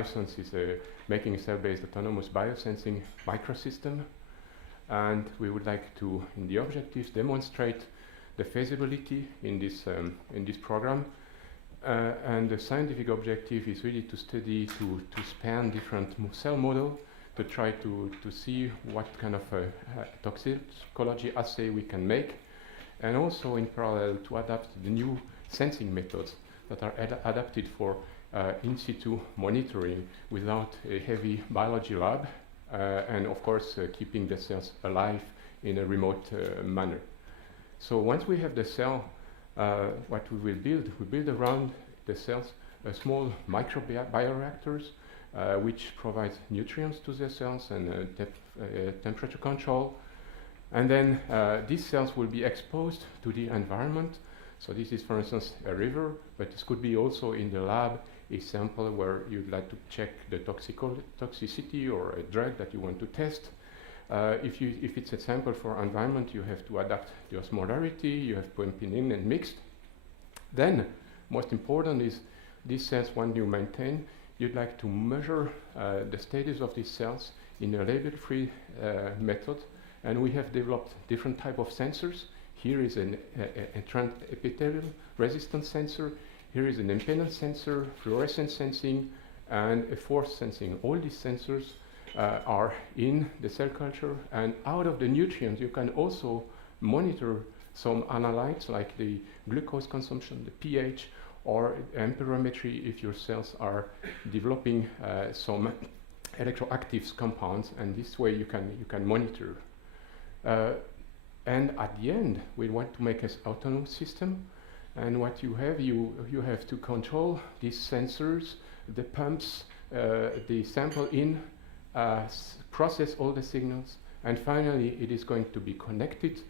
LiveSense is making a cell-based autonomous biosensing microsystem, and we would like to, in the objectives, demonstrate the feasibility in this program. And the scientific objective is really to study, to span different cell models, to try to see what kind of toxicology assay we can make, and also in parallel to adapt the new sensing methods that are adapted for in situ monitoring without a heavy biology lab, and of course keeping the cells alive in a remote manner. So once we have the cell, what we will build around the cells small microbioreactors which provide nutrients to the cells and temperature control. And then these cells will be exposed to the environment. So this is, for instance, a river, but this could be also in the lab a sample where you'd like to check the toxicity or a drug that you want to test. If it's a sample for environment, you have to adapt the osmolarity, you have pumping in and mixed. Then, most important is these cells, when you maintain, you'd like to measure the status of these cells in a label-free method. And we have developed different type of sensors. Here is an epithelial resistance sensor. Here is an impedance sensor, fluorescence sensing, and a force sensing. All these sensors are in the cell culture, and out of the nutrients you can also monitor some analytes like the glucose consumption, the pH, or amperometry if your cells are developing some electroactive compounds, and this way you can monitor. And at the end, we want to make an autonomous system, and what you have to control these sensors, the pumps, the sample in, process all the signals, and finally it is going to be connected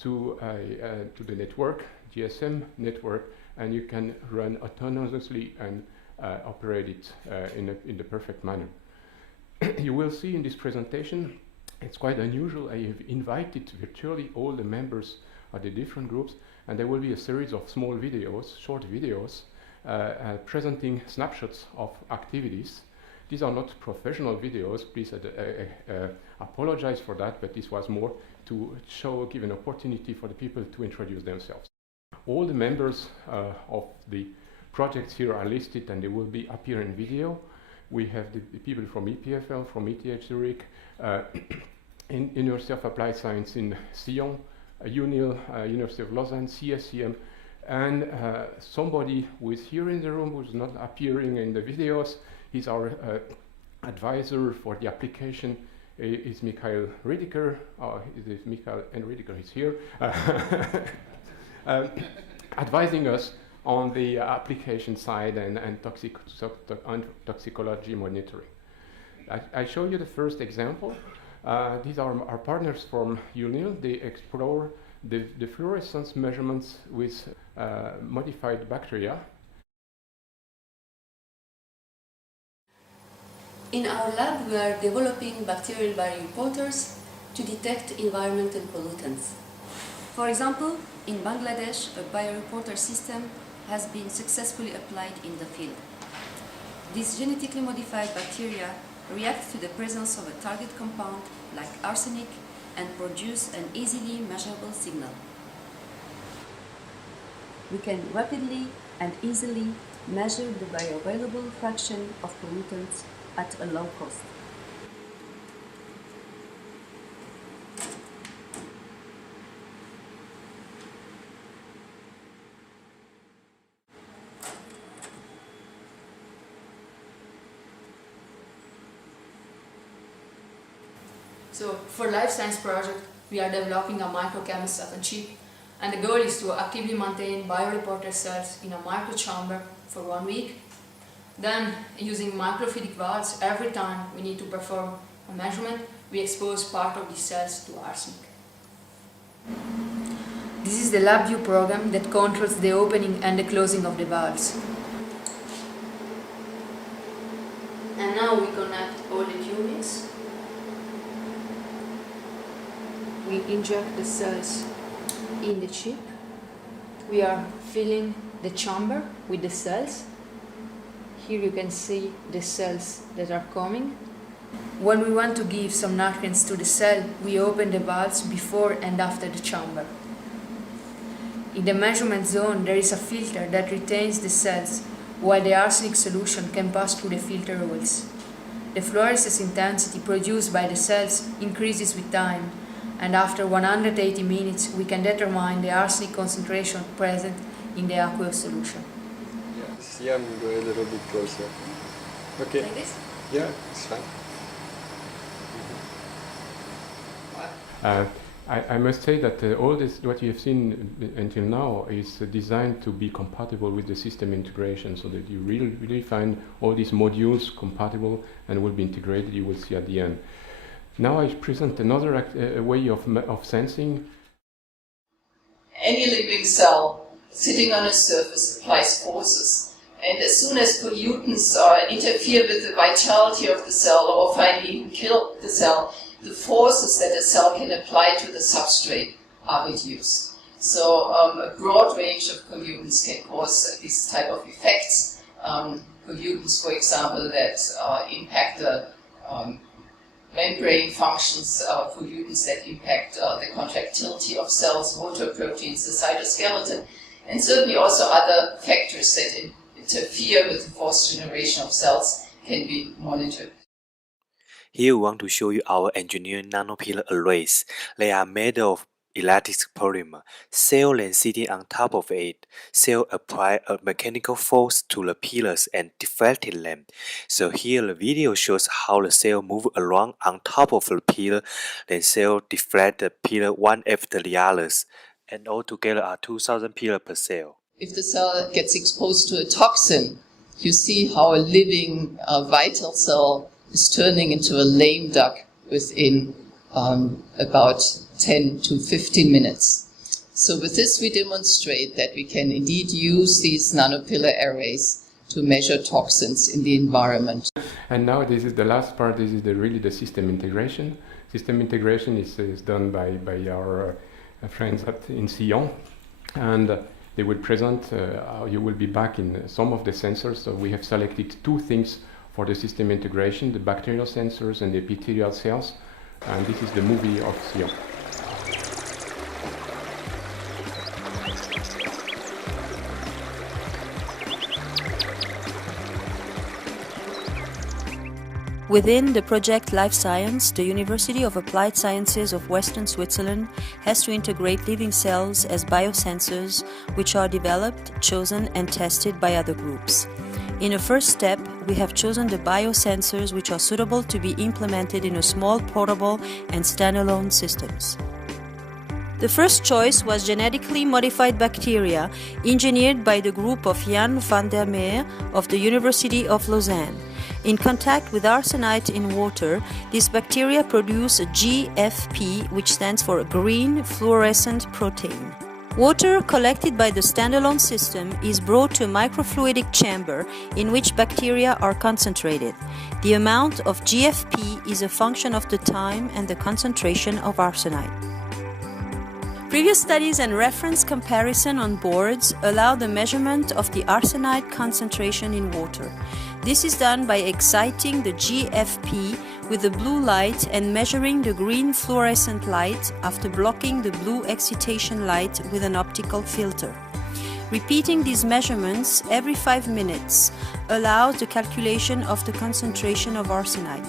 to the network, GSM network, and you can run autonomously and operate it in the perfect manner. You will see in this presentation, it's quite unusual. I have invited virtually all the members of the different groups, and there will be a series of small videos, short videos, presenting snapshots of activities. These are not professional videos, please apologize for that, but this was more to give an opportunity for the people to introduce themselves. All the members of the projects here are listed, and they will be appear in video. We have the people from EPFL, from ETH Zurich, in University of Applied Science in Sion, UNIL, University of Lausanne, CSCM, and somebody who is here in the room who's not appearing in the videos. He's our advisor for the application. Is Michael Riediger. Is Michael and Riediger is here, advising us on the application side and toxicology monitoring. I show you the first example. These are our partners from UNIL. They explore the fluorescence measurements with modified bacteria. In our lab, we are developing bacterial bioreporters to detect environmental pollutants. For example, in Bangladesh, a bioreporter system has been successfully applied in the field. These genetically modified bacteria react to the presence of a target compound like arsenic and produce an easily measurable signal. We can rapidly and easily measure the bioavailable fraction of pollutants at a low cost. So for LiveSense project, we are developing a microchemist on chip, and the goal is to actively maintain bioreporter cells in a microchamber for 1 week. Then, using microfluidic valves, every time we need to perform a measurement, we expose part of these cells to arsenic. This is the LabVIEW program that controls the opening and the closing of the valves. And now we connect all the tubings. We inject the cells in the chip. We are filling the chamber with the cells. Here you can see the cells that are coming. When we want to give some nutrients to the cell, we open the valves before and after the chamber. In the measurement zone, there is a filter that retains the cells, while the arsenic solution can pass through the filter holes. The fluorescence intensity produced by the cells increases with time, and after 180 minutes we can determine the arsenic concentration present in the aqueous solution. Yes, yeah, I'm going a little bit closer. Okay. Like this? Yeah, it's fine. I must say that all this, what you have seen until now, is designed to be compatible with the system integration, so that you really find all these modules compatible and will be integrated. You will see at the end. Now I present another way of sensing. Any living cell sitting on a surface applies forces, and as soon as pollutants interfere with the vitality of the cell or finally even kill the cell, the forces that a cell can apply to the substrate are reduced. So a broad range of pollutants can cause these type of effects. Pollutants, for example, that impact the membrane functions, pollutants that impact the contractility of cells, motor proteins, the cytoskeleton, and certainly also other factors that interfere with the fourth generation of cells can be monitored. Here we want to show you our engineered nanopillar arrays. They are made of elastic polymer. Cell then sitting on top of it. Cell apply a mechanical force to the pillars and deflected them. So here the video shows how the cell move around on top of the pillar. Then cell deflect the pillar one after the others. And altogether are 2,000 pillars per cell. If the cell gets exposed to a toxin, you see how a living vital cell is turning into a lame duck within about 10 to 15 minutes. So with this we demonstrate that we can indeed use these nanopillar arrays to measure toxins in the environment. And now this is the last part. This is really the system integration. System integration is done by our friends in Sion, and they will present how you will be back in some of the sensors. So we have selected two things for the system integration: the bacterial sensors and the epithelial cells. And this is the movie of Sion. Within the project LiveScience, the University of Applied Sciences of Western Switzerland has to integrate living cells as biosensors, which are developed, chosen and tested by other groups. In a first step, we have chosen the biosensors which are suitable to be implemented in a small, portable and standalone systems. The first choice was genetically modified bacteria engineered by the group of Jan van der Meer of the University of Lausanne. In contact with arsenite in water, these bacteria produce a GFP, which stands for green fluorescent protein. Water collected by the standalone system is brought to a microfluidic chamber in which bacteria are concentrated. The amount of GFP is a function of the time and the concentration of arsenite. Previous studies and reference comparison on boards allow the measurement of the arsenite concentration in water. This is done by exciting the GFP with the blue light and measuring the green fluorescent light after blocking the blue excitation light with an optical filter. Repeating these measurements every 5 minutes allows the calculation of the concentration of arsenite.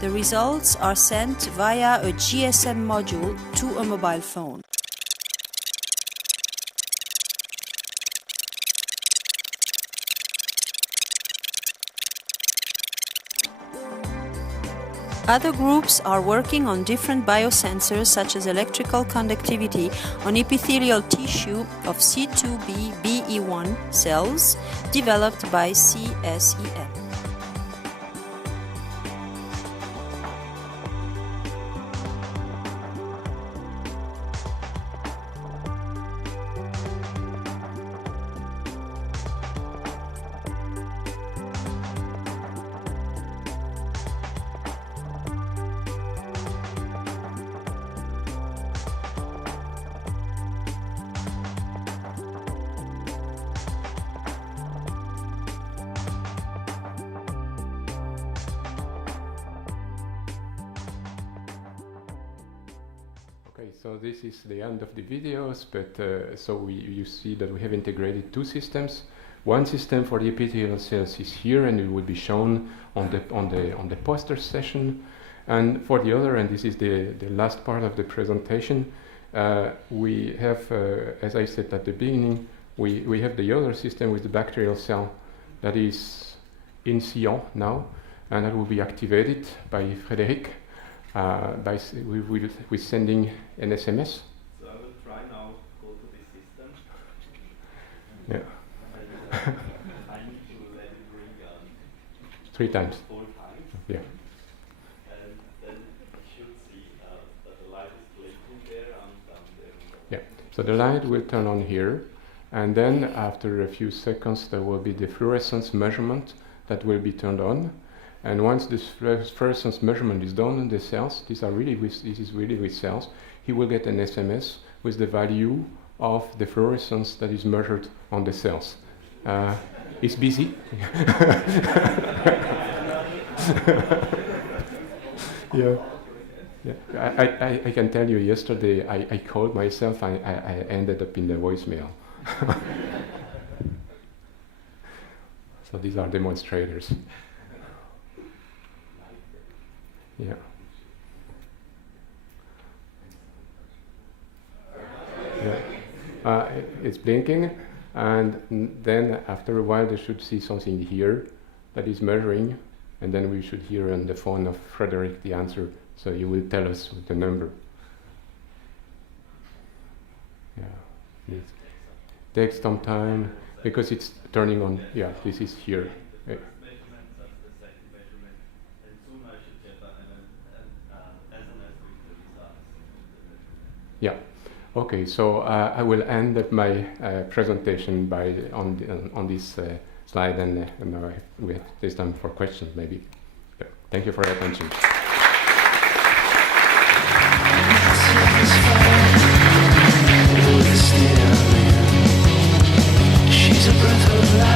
The results are sent via a GSM module to a mobile phone. Other groups are working on different biosensors such as electrical conductivity on epithelial tissue of C2b-BE1 cells developed by CSEM. Okay, so this is the end of the videos, but so you see that we have integrated two systems. One system for the epithelial cells is here, and it will be shown on the poster session. And for the other, and this is the last part of the presentation, we have, as I said at the beginning, we have the other system with the bacterial cell that is in Sion now, and that will be activated by Frédéric. We're sending an SMS. So I will try now to go to this system. Yeah. And, I need to let it ring 3 times. 4 times. Yeah. And then you should see that the light is blinking there and there. Yeah. So the light will turn on here, and then after a few seconds there will be the fluorescence measurement that will be turned on. And once this fluorescence measurement is done on the cells, this is really with cells, he will get an SMS with the value of the fluorescence that is measured on the cells. It's busy. Yeah. Yeah. I can tell you, yesterday I called myself, I ended up in the voicemail. So these are demonstrators. Yeah. Yeah. It's blinking, and then after a while they should see something here that is measuring, and then we should hear on the phone of Frédéric the answer, so you will tell us the number. Yeah. It takes some time because it's turning on. Yeah, this is here. Yeah. Okay. So I will end up my presentation by on this slide, and we have this time for questions, maybe. Yeah. Thank you for your attention. She's a breath of life.